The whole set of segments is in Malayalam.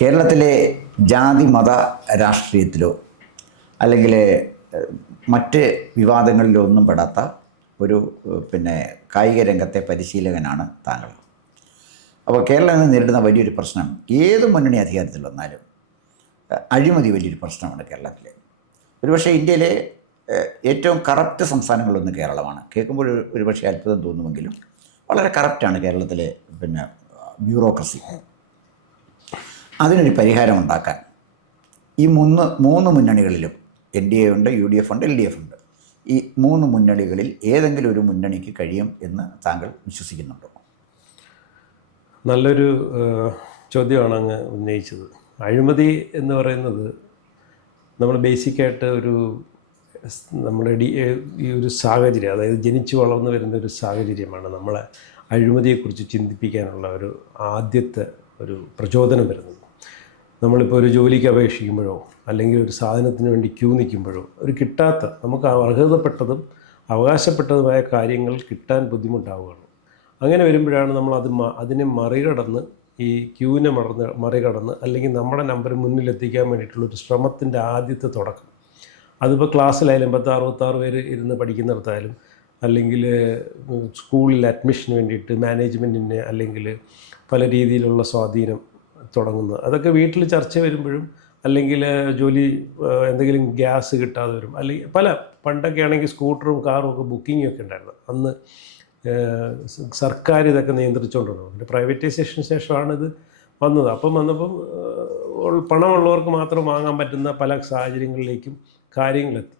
കേരളത്തിലെ ജാതി മത രാഷ്ട്രീയത്തിലോ അല്ലെങ്കിൽ മറ്റ് വിവാദങ്ങളിലോ ഒന്നും പെടാത്ത ഒരു കായിക രംഗത്തെ പരിശീലകനാണ് താങ്കൾ. അപ്പോൾ കേരളം ഇന്ന് നേരിടുന്ന വലിയൊരു പ്രശ്നം, ഏത് മുന്നണി അധികാരത്തിൽ വന്നാലും അഴിമതി വലിയൊരു പ്രശ്നമാണ് കേരളത്തിൽ. ഒരുപക്ഷെ ഇന്ത്യയിലെ ഏറ്റവും കറപ്റ്റ് സംസ്ഥാനങ്ങളിലൊന്ന് കേരളമാണ്. കേൾക്കുമ്പോൾ ഒരുപക്ഷെ അത്ഭുതം തോന്നുമെങ്കിലും വളരെ കറപ്റ്റാണ് കേരളത്തിലെ ബ്യൂറോക്രസി. അതിനൊരു പരിഹാരം ഉണ്ടാക്കാൻ ഈ മൂന്ന് മുന്നണികളിലും NDA ഉണ്ട്, UDF ഉണ്ട്, LDF ഉണ്ട്. ഈ മൂന്ന് മുന്നണികളിൽ ഏതെങ്കിലും ഒരു മുന്നണിക്ക് കഴിയും എന്ന് താങ്കൾ വിശ്വസിക്കുന്നുണ്ടോ? നല്ലൊരു ചോദ്യമാണ് അങ്ങ് ഉന്നയിച്ചത്. അഴിമതി എന്ന് പറയുന്നത് നമ്മൾ ബേസിക്കായിട്ട് നമ്മുടെ ഈ ഒരു സാഹചര്യം, അതായത് ജനിച്ചു വളർന്നു വരുന്ന ഒരു സാഹചര്യമാണ് നമ്മളെ അഴിമതിയെക്കുറിച്ച് ചിന്തിപ്പിക്കാനുള്ള ഒരു ആദ്യത്തെ ഒരു പ്രചോദനം വരുന്നത്. നമ്മളിപ്പോൾ ഒരു ജോലിക്ക് അപേക്ഷിക്കുമ്പോഴോ അല്ലെങ്കിൽ ഒരു സാധനത്തിന് വേണ്ടി ക്യൂ നിൽക്കുമ്പോഴോ കിട്ടാത്ത, നമുക്ക് അർഹതപ്പെട്ടതും അവകാശപ്പെട്ടതുമായ കാര്യങ്ങൾ കിട്ടാൻ ബുദ്ധിമുട്ടാവുകയാണ്. അങ്ങനെ വരുമ്പോഴാണ് നമ്മൾ അതിനെ മറികടന്ന് ഈ ക്യൂവിനെ മറികടന്ന് അല്ലെങ്കിൽ നമ്മുടെ നമ്പർ മുന്നിലെത്തിക്കാൻ വേണ്ടിയിട്ടുള്ളൊരു ശ്രമത്തിൻ്റെ ആദ്യത്തെ തുടക്കം. അതിപ്പോൾ ക്ലാസ്സിലായാലും 56 പേര് ഇരുന്ന് പഠിക്കുന്നിടത്തായാലും അല്ലെങ്കിൽ സ്കൂളിൽ അഡ്മിഷന് വേണ്ടിയിട്ട് മാനേജ്മെൻറ്റിന് അല്ലെങ്കിൽ പല രീതിയിലുള്ള സ്വാധീനം തുടങ്ങുന്നത്, അതൊക്കെ വീട്ടിൽ ചർച്ച വരുമ്പോഴും അല്ലെങ്കിൽ ജോലി എന്തെങ്കിലും ഗ്യാസ് കിട്ടാതെ വരും, അല്ലെങ്കിൽ പണ്ടൊക്കെ ആണെങ്കിൽ സ്കൂട്ടറും കാറും ഒക്കെ ബുക്കിങ്ങൊക്കെ ഉണ്ടായിരുന്നു. അന്ന് സർക്കാർ ഇതൊക്കെ നിയന്ത്രിച്ചുകൊണ്ടിരുന്നു. പിന്നെ പ്രൈവറ്റൈസേഷന് ശേഷമാണ് ഇത് വന്നത്. വന്നപ്പം പണമുള്ളവർക്ക് മാത്രം വാങ്ങാൻ പറ്റുന്ന പല സാഹചര്യങ്ങളിലേക്കും കാര്യങ്ങളെത്തി.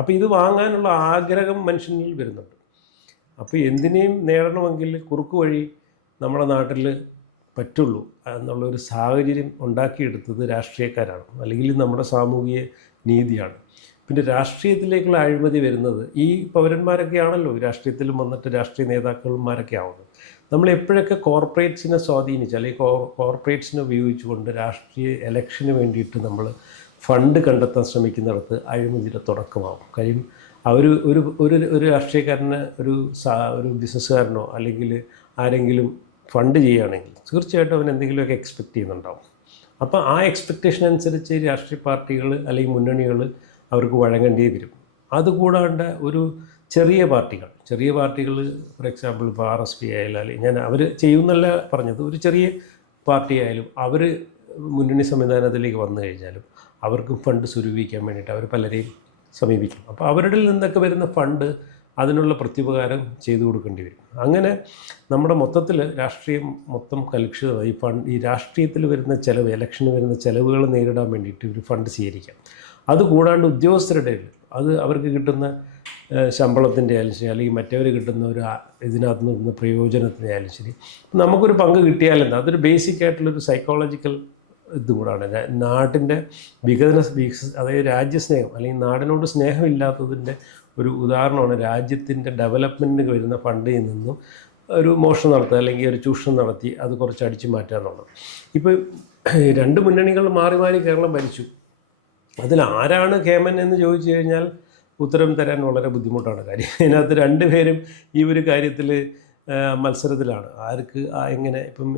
അപ്പോൾ ഇത് വാങ്ങാനുള്ള ആഗ്രഹം മനുഷ്യനിൽ വരുന്നുണ്ട്. അപ്പോൾ എന്തിനേയും നേടണമെങ്കിൽ കുറുക്ക് വഴി നമ്മുടെ നാട്ടിൽ പറ്റുള്ളൂ എന്നുള്ളൊരു സാഹചര്യം ഉണ്ടാക്കിയെടുത്തത് രാഷ്ട്രീയക്കാരാണ്, അല്ലെങ്കിൽ നമ്മുടെ സാമൂഹിക നീതിയാണ്. പിന്നെ രാഷ്ട്രീയത്തിലേക്കുള്ള അഴിമതി വരുന്നത് ഈ പൗരന്മാരൊക്കെ ആണല്ലോ രാഷ്ട്രീയത്തിലും വന്നിട്ട് രാഷ്ട്രീയ നേതാക്കന്മാരൊക്കെ ആവുന്നത്. നമ്മൾ എപ്പോഴൊക്കെ കോർപ്പറേറ്റ്സിനെ സ്വാധീനിച്ച് അല്ലെങ്കിൽ കോർപ്പറേറ്റ്സിനെ ഉപയോഗിച്ചുകൊണ്ട് രാഷ്ട്രീയ ഇലക്ഷന് വേണ്ടിയിട്ട് നമ്മൾ ഫണ്ട് കണ്ടെത്താൻ ശ്രമിക്കുന്നിടത്ത് അഴിമതിയുടെ തുടക്കമാവും. കാര്യം ഒരു രാഷ്ട്രീയക്കാരന് ഒരു ബിസിനസ്സുകാരനോ അല്ലെങ്കിൽ ആരെങ്കിലും ഫണ്ട് ചെയ്യുകയാണെങ്കിൽ തീർച്ചയായിട്ടും അവൻ എന്തെങ്കിലുമൊക്കെ എക്സ്പെക്റ്റ് ചെയ്യുന്നുണ്ടാവും. അപ്പോൾ ആ എക്സ്പെക്റ്റേഷൻ അനുസരിച്ച് രാഷ്ട്രീയ പാർട്ടികൾ അല്ലെങ്കിൽ മുന്നണികൾ അവർക്ക് വഴങ്ങേണ്ടി വരും. അതുകൂടാണ്ട് ചെറിയ പാർട്ടികൾ ഫോർ എക്സാമ്പിൾ ഇപ്പോൾ RSP ആയാലും, അല്ലെങ്കിൽ അവർ ചെയ്യുന്നല്ല പറഞ്ഞത്, ഒരു ചെറിയ പാർട്ടി ആയാലും അവർ മുന്നണി സംവിധാനത്തിലേക്ക് വന്നു കഴിഞ്ഞാലും അവർക്ക് ഫണ്ട് സ്വരൂപിക്കാൻ വേണ്ടിയിട്ട് അവർ പലരെയും സമീപിക്കും. അപ്പോൾ അവരുടെ നിന്നൊക്കെ വരുന്ന ഫണ്ട് അതിനുള്ള പ്രത്യുപകാരം ചെയ്തു കൊടുക്കേണ്ടി വരും. അങ്ങനെ നമ്മുടെ മൊത്തത്തിൽ രാഷ്ട്രീയം മൊത്തം കലുഷിതമായി. ഈ രാഷ്ട്രീയത്തിൽ വരുന്ന ചിലവ്, ഇലക്ഷന് വരുന്ന ചിലവുകൾ നേരിടാൻ വേണ്ടിയിട്ട് ഒരു ഫണ്ട് സ്വീകരിക്കാം. അതുകൂടാണ്ട് ഉദ്യോഗസ്ഥരുടെ അവർക്ക് കിട്ടുന്ന ശമ്പളത്തിൻ്റെ ആയാലും ശരി, അല്ലെങ്കിൽ മറ്റവർ കിട്ടുന്ന ഇതിനകത്ത് നിന്ന് കിട്ടുന്ന പ്രയോജനത്തിൻ്റെ ആയാലും ശരി, നമുക്കൊരു പങ്ക് കിട്ടിയാലെന്താ, അതൊരു ബേസിക്കായിട്ടുള്ളൊരു സൈക്കോളജിക്കൽ ഇതുകൂടാണ്. നാട്ടിൻ്റെ അതായത് രാജ്യസ്നേഹം അല്ലെങ്കിൽ നാടിനോട് സ്നേഹമില്ലാത്തതിൻ്റെ ഒരു ഉദാഹരണമാണ് രാജ്യത്തിൻ്റെ ഡെവലപ്മെൻറ്റിന് വരുന്ന ഫണ്ടിൽ നിന്നും ഒരു മോഷണം നടത്തുക അല്ലെങ്കിൽ ഒരു ചൂഷണം നടത്തി അത് കുറച്ച് അടിച്ചു മാറ്റുക എന്നുള്ളത്. ഇപ്പോൾ 2 മുന്നണികൾ മാറി മാറി കേരളം ഭരിച്ചു. അതിൽ ആരാണ് കേമൻ എന്ന് ചോദിച്ചു കഴിഞ്ഞാൽ ഉത്തരം തരാൻ വളരെ ബുദ്ധിമുട്ടാണ്. കാര്യം അതിനകത്ത് 2 പേരും ഈ ഒരു കാര്യത്തിൽ മത്സരത്തിലാണ്. ആർക്ക് എങ്ങനെ. ഇപ്പം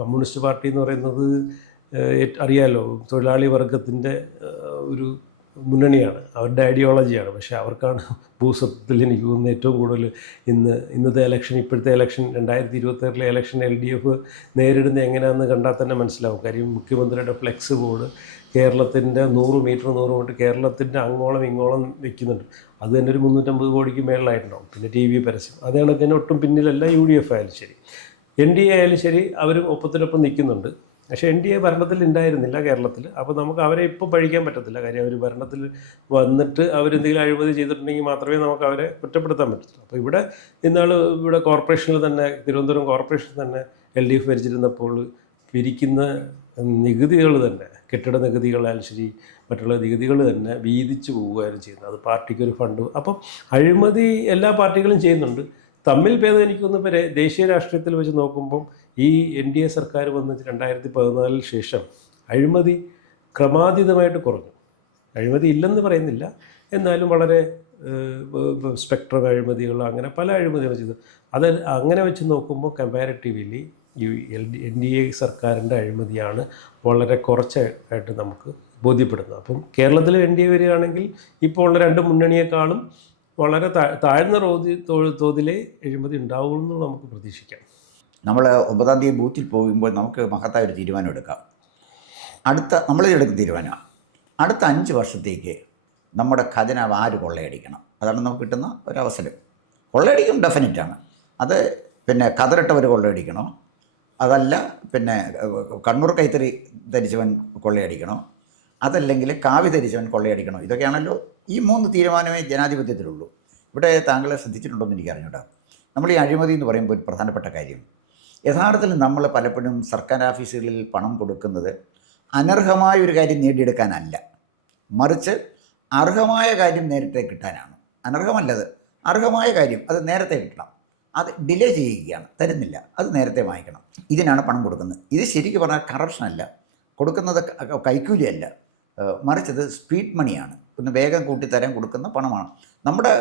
കമ്മ്യൂണിസ്റ്റ് പാർട്ടി എന്ന് പറയുന്നത് അറിയാമല്ലോ, തൊഴിലാളി വർഗത്തിൻ്റെ ഒരു മുന്നണിയാണ്, അവരുടെ ഐഡിയോളജിയാണ്. പക്ഷേ അവർക്കാണ് ഭൂസ്വത്വത്തിൽ എനിക്ക് തോന്നുന്നത് ഏറ്റവും കൂടുതൽ ഇന്നത്തെ ഇപ്പോഴത്തെ ഇലക്ഷൻ 2026 ഇലക്ഷൻ LDF നേരിടുന്നത് എങ്ങനെയാണെന്ന് കണ്ടാൽ തന്നെ മനസ്സിലാവും. കാര്യം മുഖ്യമന്ത്രിയുടെ ഫ്ലെക്സ് ബോർഡ് കേരളത്തിൻ്റെ 100 മീറ്റർ കേരളത്തിൻ്റെ അങ്ങോളം ഇങ്ങോളം വയ്ക്കുന്നുണ്ട്. അത് തന്നെ ഒരു 350 കോടിക്ക് മേളിലായിട്ടുണ്ടാവും. പിന്നെ TV പരസ്യം. അത് കണക്കിന് ഒട്ടും പിന്നിലല്ല UDF ആയാലും ശരി, NDA ആയാലും ശരി, അവരും ഒപ്പത്തിനൊപ്പം നിൽക്കുന്നുണ്ട്. പക്ഷേ NDA ഭരണത്തിൽ ഉണ്ടായിരുന്നില്ല കേരളത്തിൽ. അപ്പോൾ നമുക്ക് അവരെ ഇപ്പോൾ പഴിക്കാൻ പറ്റത്തില്ല. കാര്യം അവർ ഭരണത്തിൽ വന്നിട്ട് അവരെന്തെങ്കിലും അഴിമതി ചെയ്തിട്ടുണ്ടെങ്കിൽ മാത്രമേ നമുക്ക് അവരെ കുറ്റപ്പെടുത്താൻ പറ്റത്തുള്ളൂ. അപ്പോൾ ഇവിടെ കോർപ്പറേഷനിൽ തന്നെ, തിരുവനന്തപുരം കോർപ്പറേഷൻ തന്നെ LDF ഭരിച്ചിരുന്നപ്പോൾ പിരിക്കുന്ന നികുതികൾ തന്നെ, കെട്ടിട നികുതികളായാലും ശരി, മറ്റുള്ള നികുതികൾ തന്നെ വീതിച്ചു പോവുകയാണ് ചെയ്യുന്നത്. അത് പാർട്ടിക്കൊരു ഫണ്ട്. അപ്പം അഴിമതി എല്ലാ പാർട്ടികളും ചെയ്യുന്നുണ്ട്. തമ്മിൽ ഭേദം എനിക്കൊന്നും ദേശീയ രാഷ്ട്രീയത്തിൽ വെച്ച് നോക്കുമ്പം ഈ NDA സർക്കാർ വന്ന് 2014 ശേഷം അഴിമതി ക്രമാതീതമായിട്ട് കുറഞ്ഞു. അഴിമതി ഇല്ലെന്ന് പറയുന്നില്ല, എന്നാലും വളരെ സ്പെക്ട്രം അഴിമതികൾ, അങ്ങനെ പല അഴിമതികൾ ചെയ്തു. അത് അങ്ങനെ വെച്ച് നോക്കുമ്പോൾ കമ്പാരിറ്റീവ്ലി ഈ NDA സർക്കാരിൻ്റെ അഴിമതിയാണ് വളരെ കുറച്ചായിട്ട് നമുക്ക് ബോധ്യപ്പെടുന്നത്. അപ്പം കേരളത്തിൽ NDA വരികയാണെങ്കിൽ ഇപ്പോൾ ഉള്ള രണ്ട് മുന്നണിയേക്കാളും വളരെ താഴ്ന്ന തോതിലെ അഴിമതി ഉണ്ടാവുമെന്ന് നമുക്ക് പ്രതീക്ഷിക്കാം. നമ്മൾ 9-ാം തീയതി ബൂത്തിൽ പോകുമ്പോൾ നമുക്ക് മഹത്തായ ഒരു തീരുമാനം എടുക്കാം. നമ്മളിതെടുക്കുന്ന തീരുമാനമാണ്, അടുത്ത 5 വർഷത്തേക്ക് നമ്മുടെ ഖജനാവ് ആര് കൊള്ളയടിക്കണം, അതാണ് നമുക്ക് കിട്ടുന്ന ഒരവസരം. കൊള്ളയടിക്കും, ഡെഫിനറ്റാണ്. അത് പിന്നെ കതറിട്ടവർ കൊള്ളയടിക്കണോ, അതല്ല പിന്നെ കണ്ണൂർ കൈത്തറി ധരിച്ചവൻ കൊള്ളയടിക്കണോ, അതല്ലെങ്കിൽ കാവി ധരിച്ചവൻ കൊള്ളയടിക്കണോ, ഇതൊക്കെയാണല്ലോ ഈ 3 തീരുമാനമേ ജനാധിപത്യത്തിലുള്ളൂ. ഇവിടെ താങ്കൾ ശ്രദ്ധിച്ചിട്ടുണ്ടോ എന്ന് എനിക്കറിഞ്ഞൂടാ. നമ്മൾ ഈ അഴിമതി എന്ന് പറയുമ്പോൾ ഒരു പ്രധാനപ്പെട്ട കാര്യം, യഥാർത്ഥത്തിൽ നമ്മൾ പലപ്പോഴും സർക്കാർ ഓഫീസുകളിൽ പണം കൊടുക്കുന്നത് അനർഹമായ ഒരു കാര്യം നേടിയെടുക്കാനല്ല, മറിച്ച് അർഹമായ കാര്യം നേരത്തെ കിട്ടാനാണ്. അനർഹമല്ലത്, അർഹമായ കാര്യം അത് നേരത്തെ കിട്ടണം. അത് ഡിലേ ചെയ്യുകയാണ്, തരുന്നില്ല, അത് നേരത്തെ വാങ്ങിക്കണം. ഇതിനാണ് പണം കൊടുക്കുന്നത്. ഇത് ശരിക്കും പറഞ്ഞാൽ കറപ്ഷനല്ല, കൊടുക്കുന്നത് കൈക്കൂലിയല്ല, മറിച്ചത് സ്പീഡ് മണിയാണ്. ഒന്ന് വേഗം കൂട്ടിത്തരാൻ കൊടുക്കുന്ന പണമാണ്. നമ്മുടെ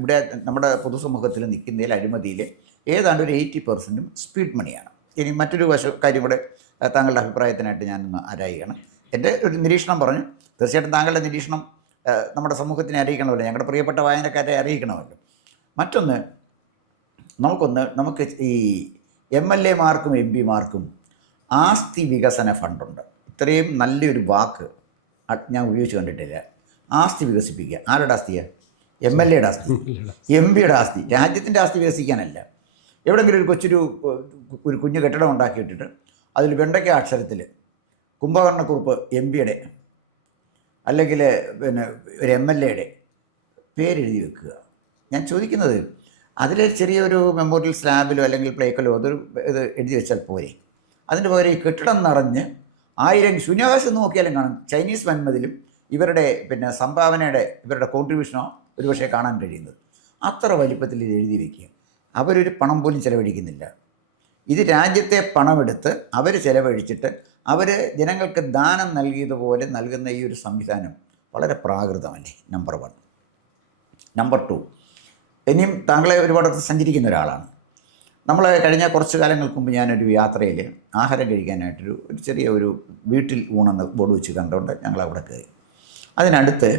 ഇവിടെ നമ്മുടെ പൊതുസമൂഹത്തിൽ നിൽക്കുന്നതിൽ അഴിമതിയിൽ ഏതാണ്ട് ഒരു 80% സ്പീഡ് മണിയാണ്. ഇനി മറ്റൊരു കാര്യം കൂടെ താങ്കളുടെ അഭിപ്രായത്തിനായിട്ട് ഞാനൊന്ന് ആരായുകയാണ്. എൻ്റെ ഒരു നിരീക്ഷണം പറഞ്ഞു, തീർച്ചയായിട്ടും താങ്കളുടെ നിരീക്ഷണം നമ്മുടെ സമൂഹത്തിനെ അറിയിക്കണമല്ലോ, ഞങ്ങളുടെ പ്രിയപ്പെട്ട വായനക്കാരെ അറിയിക്കണമല്ലോ. മറ്റൊന്ന്, നമുക്ക് ഈ MLA മാർക്കും MP മാർക്കും ആസ്തി വികസന ഫണ്ടുണ്ട്. ഇത്രയും നല്ലൊരു വാക്ക് ഞാൻ ഉപയോഗിച്ച് കണ്ടിട്ടില്ല. ആസ്തി വികസിപ്പിക്കുക. ആരുടെ ആസ്തിയാണ്? MLAയുടെ ആസ്തി, MP യുടെ ആസ്തി. രാജ്യത്തിൻ്റെ ആസ്തി വികസിക്കാനല്ല. എവിടെയെങ്കിലും ഒരു കുഞ്ഞു കെട്ടിടം ഉണ്ടാക്കിയിട്ടിട്ട് അതിൽ വെണ്ടയ്ക്ക അക്ഷരത്തിൽ കുംഭകർണക്കുറുപ്പ് MP യുടെ അല്ലെങ്കിൽ ഒരു MLAയുടെ പേരെഴുതി വെക്കുക. ഞാൻ ചോദിക്കുന്നത്, അതിൽ ചെറിയൊരു മെമ്മോറിയൽ സ്ലാബിലോ അല്ലെങ്കിൽ പ്ലേക്കലോ അതൊരു ഇത് എഴുതി വെച്ചാൽ പോരെ. അതിൻ്റെ പകരം ഈ കെട്ടിടം നിറഞ്ഞ് 1000 ശൂന്യാകാശം നോക്കിയാലും കാണും ചൈനീസ് വൻമതിലും ഇവരുടെ സംഭാവനയുടെ ഇവരുടെ കോൺട്രിബ്യൂഷനോ ഒരുപക്ഷെ കാണാൻ കഴിയുന്നത്. അത്ര വലിപ്പത്തിൽ ഇത് എഴുതി വയ്ക്കുക. അവരൊരു പണം പോലും ചിലവഴിക്കുന്നില്ല. ഇത് രാജ്യത്തെ പണമെടുത്ത് അവർ ചിലവഴിച്ചിട്ട് അവർ ജനങ്ങൾക്ക് ദാനം നൽകിയതുപോലെ നൽകുന്ന ഈ ഒരു സംവിധാനം വളരെ പ്രാകൃതമല്ലേ? നമ്പർ 1. നമ്പർ 2, ഇനിയും താങ്കളെ ഒരുപാട് സഞ്ചരിക്കുന്ന ഒരാളാണ്. നമ്മൾ കഴിഞ്ഞ കുറച്ച് കാലങ്ങൾക്ക് മുമ്പ് ഞാനൊരു യാത്രയിൽ ആഹാരം കഴിക്കാനായിട്ടൊരു ചെറിയ ഒരു വീട്ടിൽ ഊണെന്ന് ബോർഡ് വെച്ച് കണ്ടുകൊണ്ട് ഞങ്ങൾ അവിടെ കയറി. അതിനടുത്ത്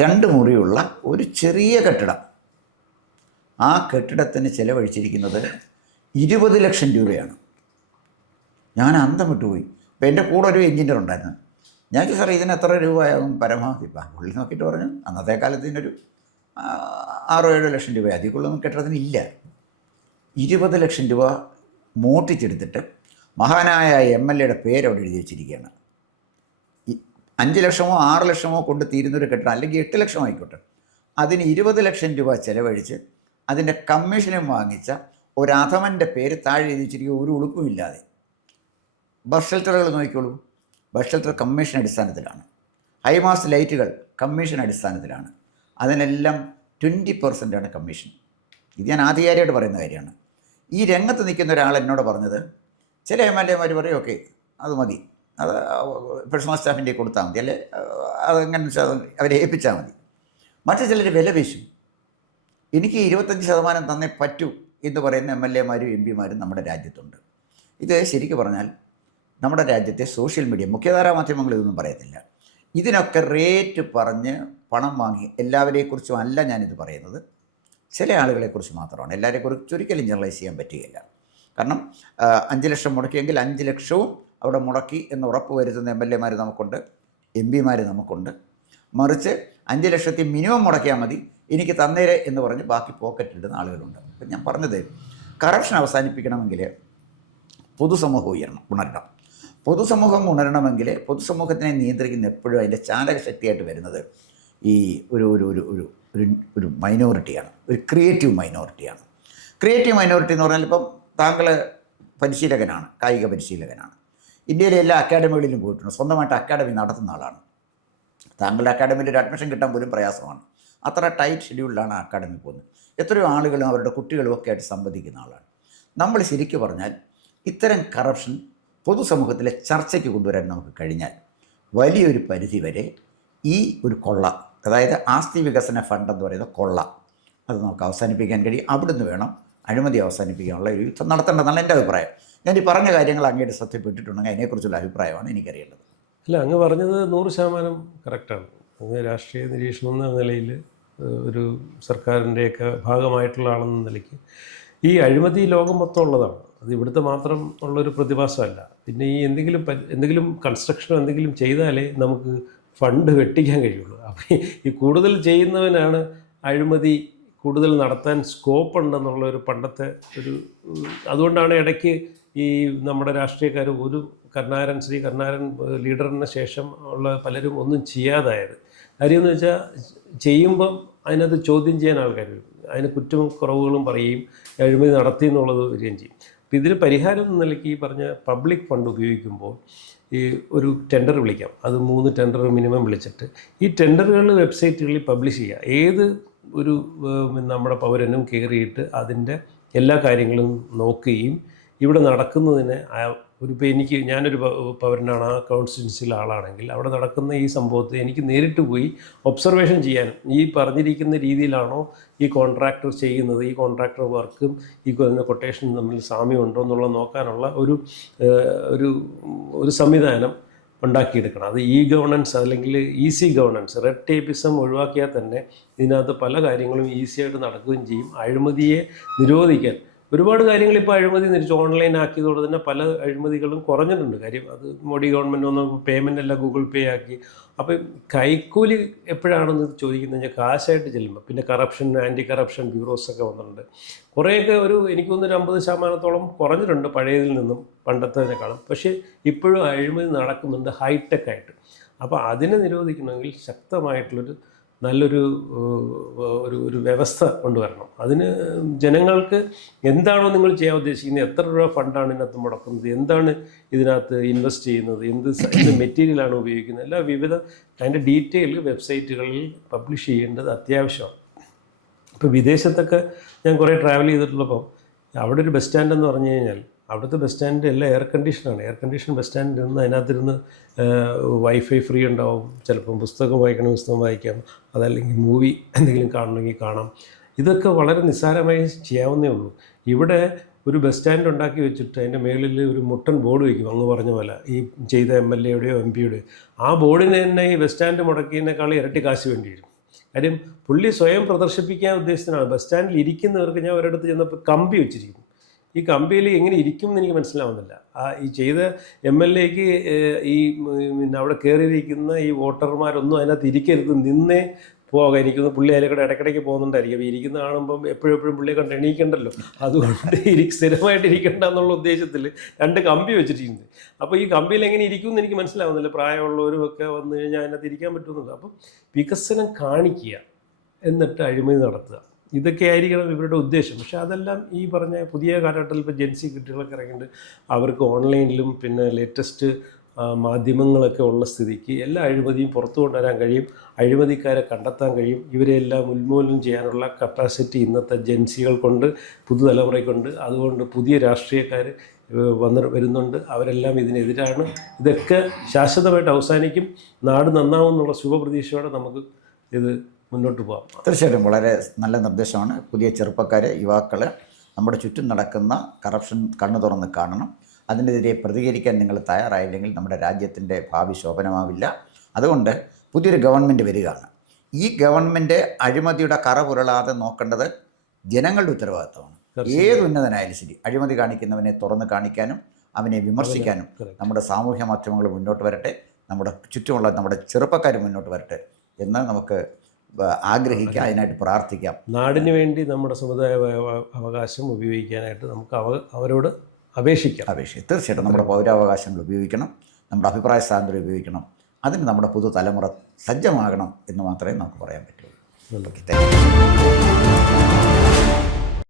2 മുറിയുള്ള ഒരു ചെറിയ കെട്ടിടം. ആ കെട്ടിടത്തിന് ചിലവഴിച്ചിരിക്കുന്നത് 20 ലക്ഷം രൂപയാണ്. ഞാൻ അന്തം വിട്ടുപോയി. അപ്പോൾ എൻ്റെ കൂടെ ഒരു എഞ്ചിനീയർ ഉണ്ടായിരുന്നു. ഞാൻ ചോദിച്ചു, സാർ ഇതിന് എത്ര രൂപയാകും പരമാവധി? പുള്ളി നോക്കിയിട്ട് പറഞ്ഞു, അന്നത്തെ കാലത്ത് ഇതിനൊരു 6-7 ലക്ഷം രൂപ, അതിക്കുള്ളൊന്നും കെട്ടിടത്തിന് ഇല്ല. 20 ലക്ഷം രൂപ മോട്ടിച്ചെടുത്തിട്ട് മഹാനായ MLAയുടെ പേരവിടെ എഴുതി വെച്ചിരിക്കുകയാണ്. 5 ലക്ഷമോ 6 ലക്ഷമോ കൊണ്ട് തീരുന്നൊരു കെട്ടിടം, അല്ലെങ്കിൽ 8 ലക്ഷം ആയിക്കോട്ടെ, അതിന് 20 ലക്ഷം രൂപ ചിലവഴിച്ച് അതിൻ്റെ കമ്മീഷനും വാങ്ങിച്ച ഒരധമൻ്റെ പേര് താഴെ എഴുതി വെച്ചിരിക്കുക, ഒരു ഉളുപ്പുമില്ലാതെ. ബസ് ഷെൽട്ടറുകൾ നോക്കിക്കോളൂ, ബസ് ഷെൽട്ടർ കമ്മീഷൻ അടിസ്ഥാനത്തിലാണ്. ഹൈമാസ്റ്റ് ലൈറ്റുകൾ കമ്മീഷൻ അടിസ്ഥാനത്തിലാണ്. അതിനെല്ലാം 20% കമ്മീഷൻ. ഇത് ഞാൻ ആധികാരികമായിട്ട് പറയുന്ന കാര്യമാണ്. ഈ രംഗത്ത് നിൽക്കുന്ന ഒരാൾ എന്നോട് പറഞ്ഞത്, ചില MLAമാർ പറയും ഓക്കെ അത് മതി, അത് പേഴ്സണൽ സ്റ്റാഫിൻ്റെ കൊടുത്താൽ മതി, അല്ലെ അതെങ്ങനെ വെച്ചാൽ അവരെ ഏൽപ്പിച്ചാൽ മതി. മറ്റു ചിലർ വില വീശും. എനിക്ക് 25% തന്നേ പറ്റൂ എന്ന് പറയുന്ന MLAമാരും MP മാരും നമ്മുടെ രാജ്യത്തുണ്ട്. ഇത് ശരിക്കും പറഞ്ഞാൽ നമ്മുടെ രാജ്യത്തെ സോഷ്യൽ മീഡിയ, മുഖ്യധാരാ മാധ്യമങ്ങൾ ഇതൊന്നും പറയത്തില്ല. ഇതിനൊക്കെ റേറ്റ് പറഞ്ഞ് പണം വാങ്ങി എല്ലാവരെക്കുറിച്ചും അല്ല ഞാനിത് പറയുന്നത്, ചില ആളുകളെക്കുറിച്ച് മാത്രമാണ്. എല്ലാവരെക്കുറിച്ച് ഒരിക്കലും ജനറലൈസ് ചെയ്യാൻ പറ്റുകയില്ല. കാരണം 5 ലക്ഷം മുടക്കിയെങ്കിൽ 5 ലക്ഷവും അവിടെ മുടക്കി എന്ന് ഉറപ്പ് വരുത്തുന്ന MLAമാർ നമുക്കുണ്ട്, MP മാർ നമുക്കുണ്ട്. മറിച്ച് 5 ലക്ഷത്തിൽ മിനിമം മുടക്കിയാൽ മതി, എനിക്ക് തന്നേരെ എന്ന് പറഞ്ഞ് ബാക്കി പോക്കറ്റിലിടുന്ന ആളുകളുണ്ട്. അപ്പം ഞാൻ പറഞ്ഞത്, കറപ്ഷൻ അവസാനിപ്പിക്കണമെങ്കിൽ പൊതുസമൂഹം ഉണരണം. പൊതുസമൂഹം ഉണരണമെങ്കിൽ പൊതുസമൂഹത്തിനെ നിയന്ത്രിക്കുന്ന എപ്പോഴും അതിൻ്റെ ചാലകശക്തിയായിട്ട് വരുന്നത് ഈ ഒരു മൈനോറിറ്റിയാണ്, ഒരു ക്രിയേറ്റീവ് മൈനോറിറ്റിയാണ്. ക്രിയേറ്റീവ് മൈനോറിറ്റി എന്ന് പറഞ്ഞാൽ, ഇപ്പം താങ്കൾ പരിശീലകനാണ്, കായിക പരിശീലകനാണ്, ഇന്ത്യയിലെ എല്ലാ അക്കാഡമികളിലും പോയിട്ടുണ്ട്, സ്വന്തമായിട്ട് അക്കാഡമി നടത്തുന്ന ആളാണ്. താങ്കളുടെ അക്കാഡമിയിൽ ഒരു അഡ്മിഷൻ കിട്ടാൻ പോലും പ്രയാസമാണ്. അത്ര ടൈറ്റ് ഷെഡ്യൂളിലാണ് അക്കാഡമി പോകുന്നത്. എത്രയോ ആളുകളും അവരുടെ കുട്ടികളും ഒക്കെ ആയിട്ട് സംവദിക്കുന്ന ആളാണ്. നമ്മൾ ശരിക്കും പറഞ്ഞാൽ ഇത്തരം കറപ്ഷൻ പൊതുസമൂഹത്തിലെ ചർച്ചയ്ക്ക് കൊണ്ടുവരാൻ നമുക്ക് കഴിഞ്ഞാൽ വലിയൊരു പരിധി വരെ ഈ ഒരു കൊള്ള, അതായത് ആസ്തി വികസന ഫണ്ട് എന്ന് പറയുന്ന കൊള്ള, അത് നമുക്ക് അവസാനിപ്പിക്കാൻ കഴിയും. അവിടുന്ന് വേണം അഴിമതി അവസാനിപ്പിക്കാനുള്ള ഒരു യുദ്ധം നടത്തേണ്ടതെന്നാണ് എൻ്റെ അഭിപ്രായം. ഞാൻ ഈ പറഞ്ഞ കാര്യങ്ങൾ അങ്ങയുടെ ശ്രദ്ധയിൽപ്പെട്ടിട്ടുണ്ടെങ്കിൽ അതിനെക്കുറിച്ചുള്ള അഭിപ്രായമാണ് എനിക്കറിയേണ്ടത്. അല്ല, അങ്ങ് പറഞ്ഞത് 100% കറക്റ്റാണ്. അങ്ങ് രാഷ്ട്രീയ നിരീക്ഷണം എന്ന നിലയിൽ ഒരു സർക്കാരിൻ്റെയൊക്കെ ഭാഗമായിട്ടുള്ള ആളെന്ന നിലയ്ക്ക് ഈ അഴിമതി ലോകം മൊത്തം ഉള്ളതാണ്. അത് ഇവിടുത്തെ മാത്രം ഉള്ളൊരു പ്രതിഭാസമല്ല. പിന്നെ ഈ എന്തെങ്കിലും കൺസ്ട്രക്ഷനോ എന്തെങ്കിലും ചെയ്താലേ നമുക്ക് ഫണ്ട് വെട്ടിക്കാൻ കഴിയുള്ളൂ. അപ്പോൾ ഈ കൂടുതൽ ചെയ്യുന്നവനാണ് അഴിമതി കൂടുതൽ നടത്താൻ സ്കോപ്പ് ഉണ്ടെന്നുള്ള ഒരു പണ്ടത്തെ ഒരു അതുകൊണ്ടാണ് ഇടയ്ക്ക് ഈ നമ്മുടെ രാഷ്ട്രീയക്കാർ ഒരു ശ്രീ കരുണാകരൻ ലീഡറിന് ശേഷം ഉള്ള പലരും ഒന്നും ചെയ്യാതായത്. കാര്യമെന്ന് വെച്ചാൽ ചെയ്യുമ്പം അതിനകത്ത് ചോദ്യം ചെയ്യാൻ ആൾക്കാർ വരും, അതിന് കുറ്റവും കുറവുകളും പറയുകയും അഴിമതി നടത്തി എന്നുള്ളത് വരികയും ചെയ്യും. അപ്പോൾ ഇതിന് പരിഹാരം എന്ന നിലയ്ക്ക് ഈ പറഞ്ഞ പബ്ലിക് ഫണ്ട് ഉപയോഗിക്കുമ്പോൾ ഈ ഒരു ടെൻഡർ വിളിക്കാം, അത് 3 ടെൻഡർ മിനിമം വിളിച്ചിട്ട് ഈ ടെൻഡറുകൾ വെബ്സൈറ്റുകളിൽ പബ്ലിഷ് ചെയ്യുക. ഏത് ഒരു നമ്മുടെ പൗരനും കയറിയിട്ട് അതിൻ്റെ എല്ലാ കാര്യങ്ങളും നോക്കുകയും ഇവിടെ നടക്കുന്നതിന് ഇപ്പോൾ ഞാനൊരു പൗരനാണ്, ആ കോൺസ്റ്റിറ്റ്യുൻസിയിലെ ആളാണെങ്കിൽ അവിടെ നടക്കുന്ന ഈ സംഭവത്തെ എനിക്ക് നേരിട്ട് പോയി ഒബ്സർവേഷൻ ചെയ്യാനും ഈ പറഞ്ഞിരിക്കുന്ന രീതിയിലാണോ ഈ കോൺട്രാക്ടർ ചെയ്യുന്നത്, ഈ കോൺട്രാക്ടർ വർക്കും ഈ കൊട്ടേഷനും തമ്മിൽ സാമ്യമുണ്ടോ എന്നുള്ളത് നോക്കാനുള്ള ഒരു സംവിധാനം ഉണ്ടാക്കിയെടുക്കണം. അത് ഗവേണൻസ് അല്ലെങ്കിൽ ഈസി ഗവേണൻസ്, റെഡ് ടേപ്പിസം ഒഴിവാക്കിയാൽ തന്നെ ഇതിനകത്ത് പല കാര്യങ്ങളും ഈസിയായിട്ട് നടക്കുകയും ചെയ്യും. അഴിമതിയെ നിരോധിക്കാൻ ഒരുപാട് കാര്യങ്ങൾ ഇപ്പോൾ അഴിമതി ഓൺലൈൻ ആക്കിയതോടെ തന്നെ പല അഴിമതികളും കുറഞ്ഞിട്ടുണ്ട്. കാര്യം അത് മോഡി ഗവൺമെൻറ് ഒന്ന് പേയ്മെൻ്റ് എല്ലാം ഗൂഗിൾ പേ ആക്കി. അപ്പം കൈക്കൂലി എപ്പോഴാണെന്ന് ചോദിക്കുന്നത് കഴിഞ്ഞാൽ കാശായിട്ട് ചെല്ലുമ്പോൾ പിന്നെ ആൻറ്റി കറപ്ഷൻ ബ്യൂറോസൊക്കെ വന്നിട്ടുണ്ട്. കുറേയൊക്കെ എനിക്ക് തോന്നുന്നു 50% കുറഞ്ഞിട്ടുണ്ട് പഴയതിൽ നിന്നും പണ്ടത്തേക്കാളും. പക്ഷേ ഇപ്പോഴും അഴിമതി നടക്കുന്നുണ്ട് ഹൈടെക്കായിട്ട്. അപ്പോൾ അതിനെ നിരോധിക്കണമെങ്കിൽ ശക്തമായിട്ടുള്ളൊരു നല്ലൊരു ഒരു വ്യവസ്ഥ കൊണ്ടുവരണം. അതിന് ജനങ്ങൾക്ക് എന്താണോ നിങ്ങൾ ചെയ്യാൻ ഉദ്ദേശിക്കുന്നത്, എത്ര രൂപ ഫണ്ടാണ് ഇതിനകത്ത് മുടക്കുന്നത്, എന്താണ് ഇതിനകത്ത് ഇൻവെസ്റ്റ് ചെയ്യുന്നത്, എന്ത് മെറ്റീരിയലാണ് ഉപയോഗിക്കുന്നത്, എല്ലാ അതിൻ്റെ ഡീറ്റെയിൽ വെബ്സൈറ്റുകളിൽ പബ്ലിഷ് ചെയ്യേണ്ടത് അത്യാവശ്യമാണ്. ഇപ്പോൾ വിദേശത്തൊക്കെ ഞാൻ കുറേ ട്രാവൽ ചെയ്തിട്ടുള്ളപ്പം അവിടെ ഒരു ബസ് സ്റ്റാൻഡ് എന്ന് പറഞ്ഞു കഴിഞ്ഞാൽ അവിടുത്തെ ബസ് സ്റ്റാൻഡ് എല്ലാം എയർ കണ്ടീഷൻ ബസ് സ്റ്റാൻഡിൽ നിന്ന് അതിനകത്തിരുന്ന് വൈഫൈ ഫ്രീ ഉണ്ടാവും. ചിലപ്പം പുസ്തകം വായിക്കാം, അതല്ലെങ്കിൽ മൂവി എന്തെങ്കിലും കാണണമെങ്കിൽ കാണാം. ഇതൊക്കെ വളരെ നിസ്സാരമായി ചെയ്യാവുന്നേ ഉള്ളൂ. ഇവിടെ ഒരു ബസ് സ്റ്റാൻഡ് ഉണ്ടാക്കി വെച്ചിട്ട് അതിൻ്റെ മേളിൽ ഒരു മുട്ടൻ ബോർഡ് വയ്ക്കും, അങ്ങ് പറഞ്ഞ പോലെ ഈ ചെയ്ത MLA-യുടെയോ MP-യുടെയോ. ആ ബോർഡിന് തന്നെ ഈ ബസ് സ്റ്റാൻഡ് മുടക്കിയതിനേക്കാൾ ഇരട്ടി കാശ് വേണ്ടി വരും. കാര്യം പുള്ളി സ്വയം പ്രദർശിപ്പിക്കാൻ ഉദ്ദേശിച്ചതാണ്. ബസ് സ്റ്റാൻഡിൽ ഇരിക്കുന്നവർക്ക് ഞാൻ ഒരിടത്ത് ചെന്നപ്പോൾ കമ്പി വെച്ചിരിക്കുന്നു. ഈ കമ്പിയിൽ എങ്ങനെ ഇരിക്കും എന്ന് എനിക്ക് മനസ്സിലാവുന്നില്ല. ഈ ചെയ്ത MLA-ക്ക് അവിടെ കയറിയിരിക്കുന്ന ഈ വോട്ടർമാരൊന്നും അതിനകത്ത് ഇരിക്കരുത്, നിന്നേ പോകാം. എനിക്കൊന്ന് പുള്ളി അതിലേക്കൂടെ ഇടയ്ക്കിടയ്ക്ക് പോകുന്നുണ്ടായിരിക്കും. അപ്പോൾ ഇരിക്കുന്ന കാണുമ്പം എപ്പോഴും പുള്ളിയെ കണ്ട് എണീക്കണ്ടല്ലോ, അതുകൊണ്ട് സ്ഥിരമായിട്ട് ഇരിക്കണ്ട എന്നുള്ള ഉദ്ദേശത്തിൽ 2 കമ്പി വെച്ചിട്ടുണ്ട്. അപ്പോൾ ഈ കമ്പിയിൽ എങ്ങനെ ഇരിക്കുമെന്ന് എനിക്ക് മനസ്സിലാവുന്നില്ല. പ്രായമുള്ളവരും ഒക്കെ വന്നു കഴിഞ്ഞാൽ അതിനകത്ത് ഇരിക്കാൻ പറ്റുമെന്നുണ്ട്. അപ്പം വികസനം കാണിക്കുക, എന്നിട്ട് അഴിമതി നടത്തുക, ഇതൊക്കെ ആയിരിക്കണം ഇവരുടെ ഉദ്ദേശം. പക്ഷേ അതെല്ലാം ഈ പറഞ്ഞ പുതിയ കാലഘട്ടത്തിൽ ഇപ്പോൾ ജെൻസി കുട്ടികളൊക്കെ ഇറങ്ങിയിട്ട് അവർക്ക് ഓൺലൈനിലും പിന്നെ ലേറ്റസ്റ്റ് മാധ്യമങ്ങളൊക്കെ ഉള്ള സ്ഥിതിക്ക് എല്ലാ അഴിമതിയും പുറത്തു കൊണ്ടുവരാൻ കഴിയും, അഴിമതിക്കാരെ കണ്ടെത്താൻ കഴിയും. ഇവരെല്ലാം ഉന്മൂലനം ചെയ്യാനുള്ള കപ്പാസിറ്റി ഇന്നത്തെ ജെൻസികൾക്കുണ്ട്, പുതുതലമുറയ്ക്കുണ്ട്. അതുകൊണ്ട് പുതിയ രാഷ്ട്രീയക്കാർ വരുന്നുണ്ട്, അവരെല്ലാം ഇതിനെതിരാണ്. ഇതൊക്കെ ശാശ്വതമായിട്ട് അവസാനിക്കും, നാട് നന്നാവും എന്നുള്ള ശുഭപ്രതീക്ഷയോടെ നമുക്ക് ഇത് മുന്നോട്ട് പോകാം. തീർച്ചയായിട്ടും വളരെ നല്ല നിർദ്ദേശമാണ്. പുതിയ ചെറുപ്പക്കാർ, യുവാക്കൾ നമ്മുടെ ചുറ്റും നടക്കുന്ന കറപ്ഷൻ കണ്ണു തുറന്ന് കാണണം. അതിനെതിരെ പ്രതികരിക്കാൻ നിങ്ങൾ തയ്യാറായില്ലെങ്കിൽ നമ്മുടെ രാജ്യത്തിൻ്റെ ഭാവി ശോഭനമാവില്ല. അതുകൊണ്ട് പുതിയൊരു ഗവൺമെൻറ് വരികയാണ്. ഈ ഗവൺമെൻറ് അഴിമതിയുടെ കറ പുരളാതെ നോക്കേണ്ടത് ജനങ്ങളുടെ ഉത്തരവാദിത്തമാണ്. ഏത് ഉന്നതനായാലും ശരി, അഴിമതി കാണിക്കുന്നവനെ തുറന്ന് കാണിക്കാനും അവനെ വിമർശിക്കാനും നമ്മുടെ സാമൂഹ്യ മാധ്യമങ്ങൾ മുന്നോട്ട് വരട്ടെ, നമ്മുടെ ചുറ്റുമുള്ള നമ്മുടെ ചെറുപ്പക്കാർ മുന്നോട്ട് വരട്ടെ എന്ന് നമുക്ക് ആഗ്രഹിക്കാം, അതിനായിട്ട് പ്രാർത്ഥിക്കാം. നാടിന് വേണ്ടി നമ്മുടെ സമുദായ അവകാശം ഉപയോഗിക്കാനായിട്ട് നമുക്ക് അവരോട് അപേക്ഷിക്കാം. തീർച്ചയായിട്ടും നമ്മുടെ പൗരാവകാശങ്ങൾ ഉപയോഗിക്കണം, നമ്മുടെ അഭിപ്രായ സ്വാതന്ത്ര്യം ഉപയോഗിക്കണം. അതിന് നമ്മുടെ പുതുതലമുറ സജ്ജമാകണം എന്ന് മാത്രമേ നമുക്ക് പറയാൻ പറ്റുള്ളൂ.